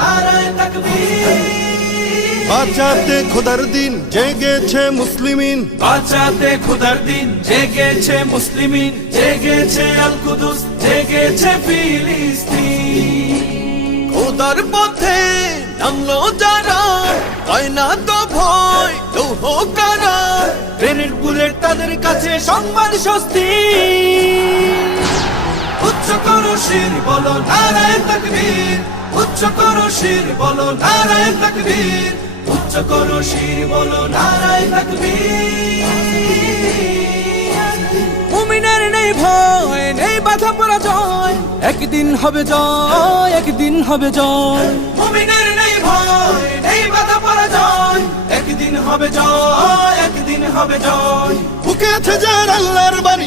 নারায়ে তাকবীর। বাঁচাতে খোদার দিন জেগেছে মুসলিমিন, বাঁচাতে খোদার দিন জেগেছে মুসলিমিন, জেগেছে আল কুদুস, জেগেছে ফিলিস্তিন। খোদার পথে নামলো যারা, হয় না তো ভয় লৌহ কারা। গ্রেনেড বুলেট তাদের কাছে সংবাদ স্বস্তি। উচ্চ করো শির বলো নারায়ে তাকবীর, উচ্চ করো শির বলো নারায়ে তাকবীর, উচ্চ করো শির বলো নারায়ে তাকবীর। মুমিনের নেই ভয়, নেই বাধা পরাজয়, একদিন হবে জয়, একদিন হবে জয়। মুমিনের নেই ভয়, নেই বাধা পরাজয়, একদিন হবে জয়, একদিন হবে জয়। বুকে আছে যার আল্লাহর বাণী